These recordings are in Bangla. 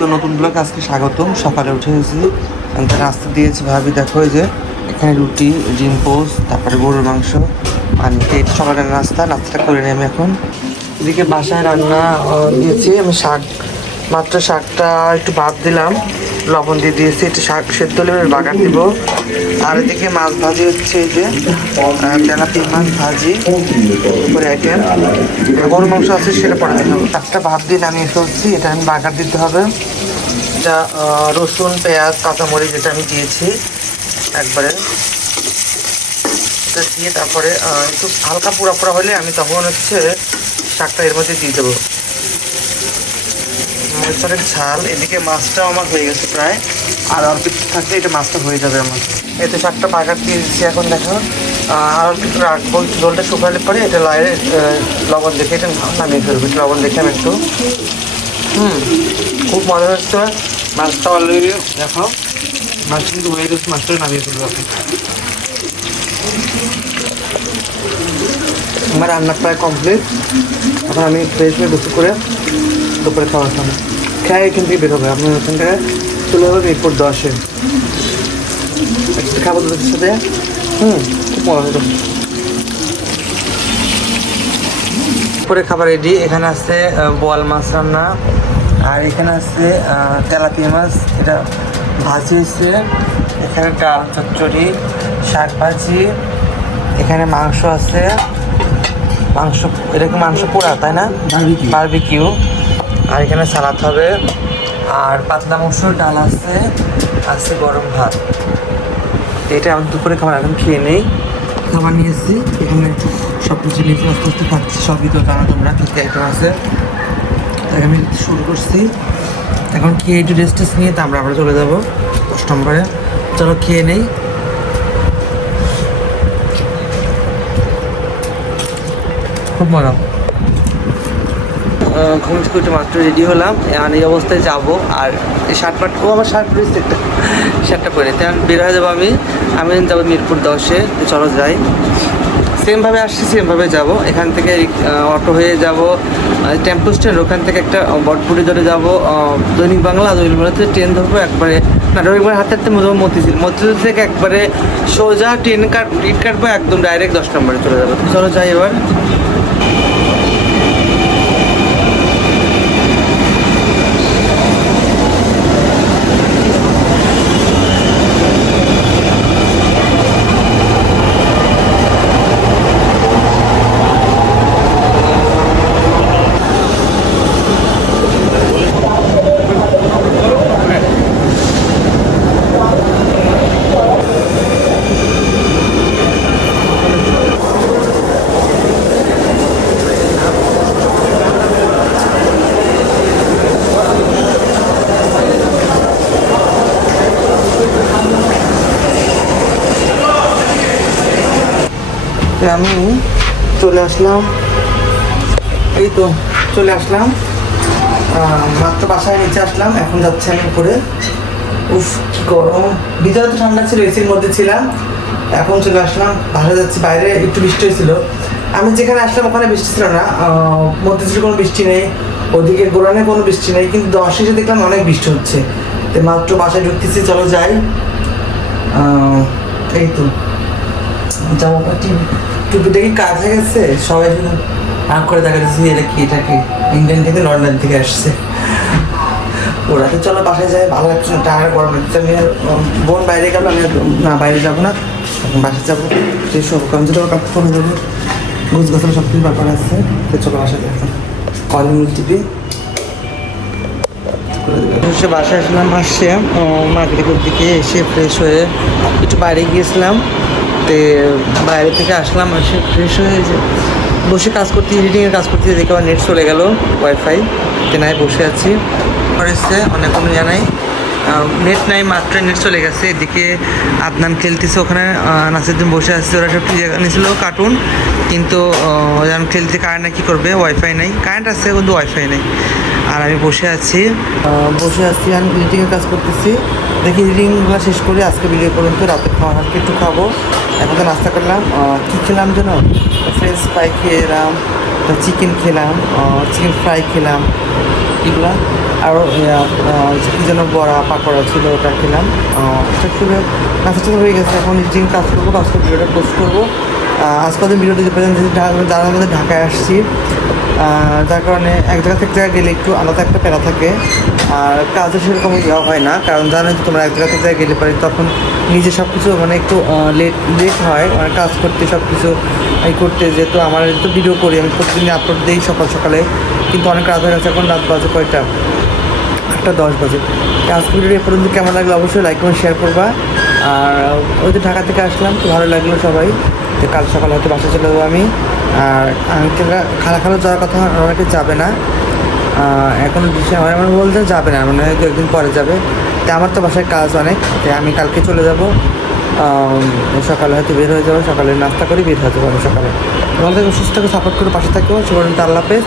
তো নতুন ব্লগ আজকে স্বাগতম। সকালে উঠে গেছি, নাস্তা দিয়েছি ভাবি। দেখো এই যে এখানে রুটি, ডিম পোস্ট, তারপরে গরুর মাংস, পানি। এটা সকালের নাস্তাটা করে নিই আমি এখন। এদিকে বাসায় রান্না দিয়েছি আমি শাকটা একটু ভাত দিলাম, লবণ দিয়ে দিয়েছি। একটু শাক সেদ্ধ হলে বাগার দিব। আর এদিকে মাছ ভাজি হচ্ছে, এই যে তেলাপিয়া মাছ ভাজি করে আইটেম। গরুর মাংস আছে, সেটা পরে দেখাবো। শাকটা ভাত দিয়ে নামিয়ে ফেলছি, এটা আমি বাগার দিতে হবে। এটা রসুন, পেঁয়াজ, কাঁচামরিচ যেটা আমি দিয়েছি একবারে, এটা দিয়ে তারপরে একটু হালকা পোড়া হলে আমি তখন হচ্ছে শাকটা এর মধ্যে দিয়ে দেবো। মরিচের ঝাল। এদিকে মাছটাও আমার হয়ে গেছে প্রায়, আর অল্প একটু থাকলে এটা মাছটা হয়ে যাবে আমার। এতে শাকটা বাগার দিয়ে দিচ্ছি এখন। দেখো আর অল্প একটু রাখবো, জলটা শুকালে পরে এটা লবণ দেখে এটা নামিয়ে ফেলবো। লবণ দেখে আমি একটু খুব মজা হচ্ছে। মাছটা অলরেডি দেখো, মাছ কিন্তু হয়ে গেছে, মাছটা নামিয়ে ফেলবো এখন। আমার রান্না প্রায় কমপ্লিট। এখন আমি ফ্রেশ হয়ে বসে করে দুপুরে খাওয়া খাবো। খেয়ে এখান থেকে বের হবে, আপনার ওখান থেকে চলে যাবে মিরপুর 10-এ। খাবো তোদের সাথে। খুব মজা হতো। দুপুরে খাবার রেডি। এখানে আছে বোয়াল মাছ রান্না, আর এখানে আছে তেলাপিয়া মাছ, এটা ভাজি হয়েছে। এখানে ডাল চচ্চড়ি, শাক ভাজি, এখানে মাংস আছে। এটা কি মাংস পোড়া, তাই না? বারবিকিউ। আর এখানে সালাদ হবে, আর পাতলা মসুর ডাল আছে গরম ভাত। এটা আমি দুপুরে খাবার এখন খেয়ে নেই। খাবার নিয়েছি, এখানে সব কিছু নিয়েছি, আস্তে আস্তে খাচ্ছি। সবই তো জানো তোমরা কী আইটেম আছে। তাই আমি শুরু করছি। এখন খেয়ে একটু রেস্ট নিয়ে তো আমরা চলে যাবো 10 নম্বরে। চলো খেয়ে নেই। খুব মজা। ঘুম থেকে উঠে মাত্র রেডি হলাম, আর এই অবস্থায় যাবো। আর এই আমার শার্ট পরেছি, একটা শার্টটা পরে তাই বের হয়ে যাবো। আমি যাবো মিরপুর 10-এ। চলো যাই। সেমভাবে আসছি, সেমভাবে যাবো। এখান থেকে অটো হয়ে যাবো টেম্পো স্ট্যান্ড, ওখান থেকে একটা বটপুরি ধরে যাবো দৈনিক বাংলা থেকে ট্রেন ধরবো একবারে। না, রবিবার হাতে মতিঝিল থেকে একবারে সোজা টিকিট কাটবো, একদম ডাইরেক্ট 10 নম্বরে চলে যাবো। চলো যাই এবার। আমি চলে আসলাম, এই তো চলে আসলাম। মাত্র বাসায় নিচে আসলাম, এখন যাচ্ছি আমি উপরে। উফ কি গরম! ভিতরে তো ঠান্ডা ছিল, এসির মধ্যে ছিলাম। এখন চলে আসলাম, বাইরে যাচ্ছি। বাইরে একটু বৃষ্টি হয়েছিল, আমি যেখানে আসলাম ওখানে বৃষ্টি ছিল না। মধ্যে কোনো বৃষ্টি নেই, ওদিকে গোড়ানে কোনো বৃষ্টি নেই, কিন্তু 10 এসে দেখলাম অনেক বৃষ্টি হচ্ছে। তো মাত্র বাসায় ঢুকতেছি, চলো যাই। এই তো যাবো। টুপিটা কি কাজ হয়ে গেছে? সবাই শুধু আঁক করে দেখা যাচ্ছে এটা কি ইন্ডিয়ান থেকে লন্ডন থেকে আসছে। ওরা তো চলো বাসায় যায়, ভালো লাগছে না, টায়ার গরম লাগছে। আমি বোন বাইরে গেল, আমি না বাইরে যাবো না, বাসায় যাবো। সেই সব কাম যেটা কাপড় করে দেবো, গুছ গাছানো সব কিছু ব্যাপার আছে। তো চলো বাসায় যাবো। কলিং টিপি বাসায় আসলাম। আসছে মার্কেটের দিকে এসে ফ্রেশ হয়ে একটু বাইরে গিয়েছিলাম। তো বাইরে থেকে আসলাম, এসে ফ্রেশ হয়ে বসে কাজ করতে, এডিটিংয়ের কাজ করতে, দেখে আবার নেট চলে গেল, ওয়াইফাই তেনায় বসে আছি। এসছে অনেক কোনো জানাই নেট নাই, মাত্র নেট চলে গেছে। এদিকে আদনান খেলতেছে, ওখানে নাসিরুদ্দিন বসে আসছে। ওরা সব নিয়েছিল কার্টুন, কিন্তু যেন খেলতে কারেন্ট না, কী করবে, ওয়াইফাই নেই। কারেন্ট আছে কিন্তু ওয়াইফাই নেই। আর আমি বসে আছি আমি এডিটিংয়ের কাজ করতেছি। দেখি এডিটিংগুলো শেষ করি, আজকে ভিডিও করুন। তো রাতে খাওয়া আজকে একটু খাবো। এখন তো নাস্তা করলাম, কী খেলাম যেন, ফ্রেঞ্চ ফ্রাই খেলাম, চিকেন খেলাম, চিকেন ফ্রাই খেলাম। এগুলা আরও কী যেন বড়া পাকোড়া ছিল ওটা খেলাম। আসলে নাস্তা হয়ে গেছে, এখন জিম কাজ করবো, কাজ করে ভিডিওটা পোস্ট করবো। আজকাল ভিডিওটা যে যার মধ্যে ঢাকায় আসছি, যার কারণে এক জায়গা থেকে জায়গায় গেলে একটু আলাদা একটা প্যারা থাকে, আর কাজও সেরকম দেওয়া হয় না। কারণ জানো যে তোমরা এক জায়গা থেকে জায়গায় গেলে পারি তখন নিজে সব কিছু মানে একটু লেট হয়, মানে কাজ করতে সব কিছু এই করতে। যেহেতু আমার যেহেতু ভিডিও করি, আমি প্রতিদিন আপলোড দিই সকালে, কিন্তু অনেক রাত হয়ে গেছে, এখন রাত বাজে কয়টা, 8:10 বাজে। আজকে ভিডিও এ পর্যন্ত কেমন লাগলো অবশ্যই লাইক এবং শেয়ার করবা। আর ওই তো ঢাকা থেকে আসলাম, তো ভালো লাগলো সবাই। তো কাল সকালে হয়তো বাসায় চলে যাবো আমি। আর আঙ্কেলরা খালা যাওয়ার কথা অনেকে যাবে না, এখন আমার বলতে যাবে না, মানে হয়তো একদিন পরে যাবে। তো আমার তো বাসায় কাজ অনেক, তাই আমি কালকে চলে যাব। সকালে হয়তো বের হয়ে যাবো, সকালে নাস্তা করে বের হয়ে যাবো আমি সকালে। ভালো থেকে সুস্থ থেকে সাপোর্ট করে পাশে থাকবো, সেবন্ত আল্লাহ হাফেজ।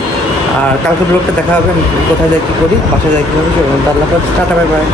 আর কালকে ব্লগটা দেখা হবে আমি কোথায় যাই কী করি, বাসায় যাই কী হবে, সেবন্ত আল্লাহ হাফেজ। Tata, bye bye.